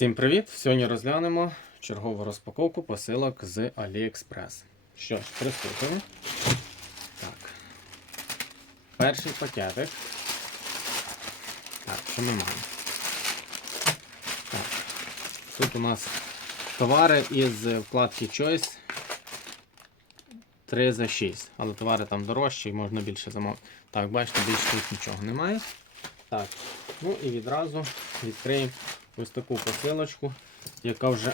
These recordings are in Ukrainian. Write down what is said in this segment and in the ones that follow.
Всім привіт! Сьогодні розглянемо чергову розпаковку посилок з AliExpress. Що ж, приступимо. Так. Перший пакетик. Так, що ми маємо? Так. Тут у нас товари із вкладки Choice 3 за 6. Але товари там дорожчі і можна більше замовити. Так, бачите, більше тут нічого немає. Так, ну і відразу відкриємо ось таку посилочку, яка вже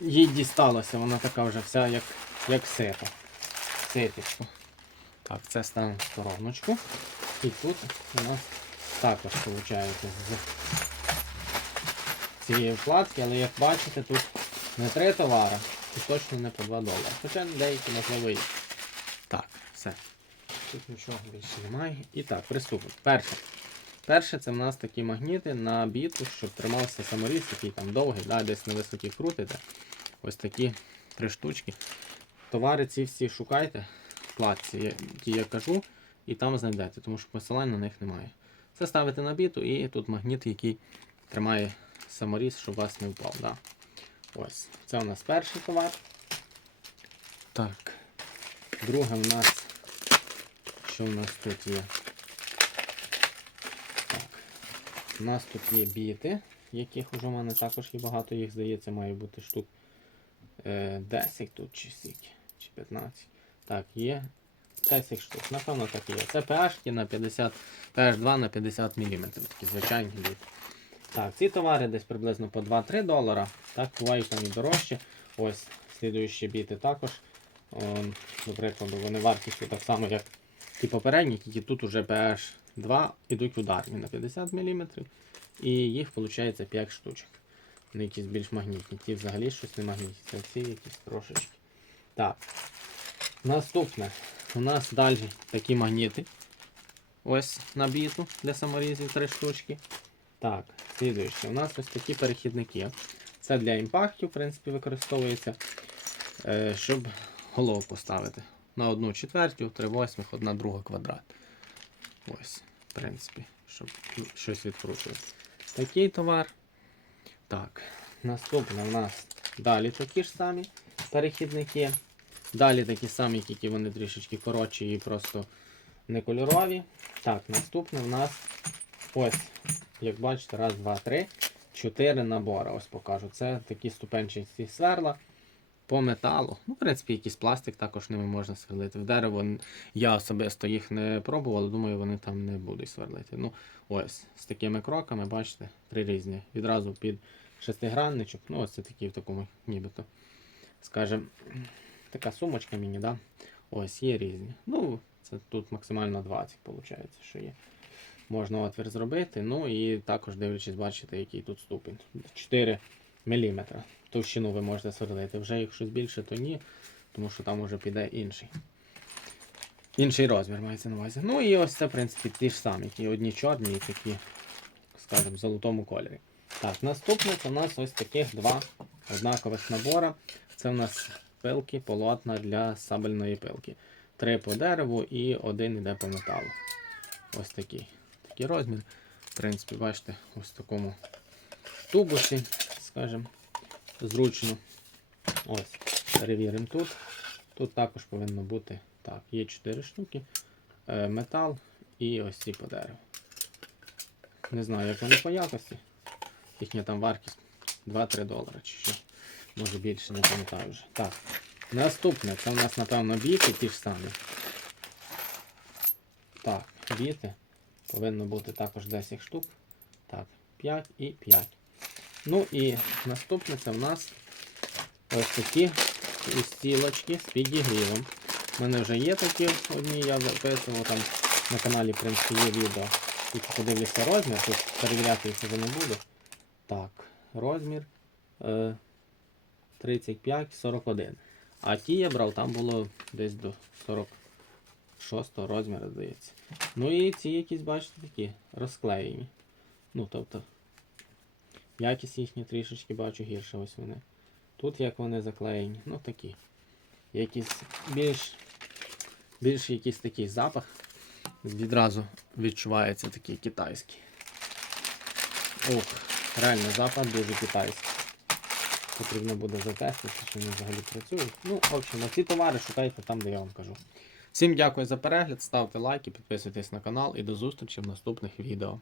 їй дісталася. Вона така вже вся як, як сито. Ситечко. Так, це ставимо в стороночку. І тут у нас також виходить з цієї вкладки, але як бачите, тут не три товари і точно не по 2 долари. Хоча деякі можливо і. Так, все. Тут нічого більше немає. І так, приступимо. Перше. Перше, це в нас такі магніти на біту, щоб тримався саморіз, який там довгий, да, десь на висоті крутите. Ось такі три штучки. Товари ці всі шукайте платці, я- я кажу, і там знайдете, тому що посилань на них немає. Це ставите на біту і тут магніт, який тримає саморіз, щоб у вас не впав. Да. Ось. Це у нас перший товар. Так. Друге у нас. Що у нас тут є? Так. У нас тут є біти, яких уже в мене також є багато, їх здається, має бути штук е, 10 тут чи скільки, чи 15. Так, є 10 штук. Напевно, так і є. Це PH на 50, PH2 на 50 мм. Такі звичайні біти. Так, ці товари десь приблизно по 2-3 долара. Так, бувають там і дорожче. Ось, слідуючі біти також. До прикладу, вони вартістю так само, як ті попередні, тільки тут уже PH2 йдуть ударні на 50 мм. І їх виходить 5 штучок. Вони якісь більш магнітні. Ті взагалі щось не магнітні. Це ці якісь трошечки. Так. Наступне. У нас далі такі магніти. Ось на біту для саморізів 3 штучки. Так, слідуюче. У нас ось такі перехідники. Це для імпактів, в принципі, використовується, е, щоб голову поставити. На одну четвертю, три восьмих, одна друга квадрат. Ось, в принципі, щоб щось відкручувати. Такий товар. Так, наступне у нас далі такі ж самі перехідники. Далі такі самі, тільки вони трішечки коротші і просто не кольорові. Так, наступне у нас ось, як бачите, раз, два, три, чотири набори. Ось покажу. Це такі ступенчасті сверла по металу. Ну, в принципі, якийсь пластик також ними можна сверлити. В дерево я особисто їх не пробував, але думаю, вони там не будуть сверлити. Ну, ось, з такими кроками, бачите, три різні. Відразу під шестигранничок. Ну, ось це такі в такому, нібито, скажем, така сумочка міні, да? Ось, є різні. Ну, це тут максимально 20, виходить, що є. Можна отвір зробити. Ну і також дивлячись, бачите, який тут ступінь. 4 мм. Товщину ви можете сверлити. Вже якщо більше, то ні, тому що там уже піде інший. Інший розмір мається на увазі. Ну і ось це, в принципі, ті ж самі, ті одні чорні і такі, скажімо, в золотому кольорі. Так, наступне у нас ось таких два однакових набора. Це у нас пилки, полотна для сабельної пилки. Три по дереву і один йде по металу. Ось такий. Такий розмір. В принципі, бачите, ось в такому тубусі, скажімо, зручно. Ось, перевіримо тут. Тут також повинно бути так, є 4 штуки, е, метал і ось ці по дереву. Не знаю, як вони по якості. Їхня там вартість 2-3 долари чи що. Може більше, не пам'ятаю вже. Так. Наступне, це у нас, напевно, біти ті ж самі. Так, біти. Повинно бути також 10 штук. Так, 5 і 5. Ну і наступне це в нас ось такі стілочки з підігрівом. У мене вже є такі одні, я записував там на каналі, в принципі, є відео. Тільки подивлюся розмір, тут перевіряти їх вже не буду. Так, розмір е, 35-41. А ті я брав, там було десь до 46 розміру, здається. Ну і ці якісь, бачите, такі розклеєні. Ну, тобто, якість їхня трішечки бачу гірша ось вони. Тут як вони заклеєні, ну такі. Якісь більш, більш якийсь такий запах. Відразу відчувається такий китайський. Ох, реально запах дуже китайський. Потрібно буде затестити, чи вони взагалі працюють. Ну, в общем, ці товари шукайте там, де я вам кажу. Всім дякую за перегляд, ставте лайки, підписуйтесь на канал і до зустрічі в наступних відео.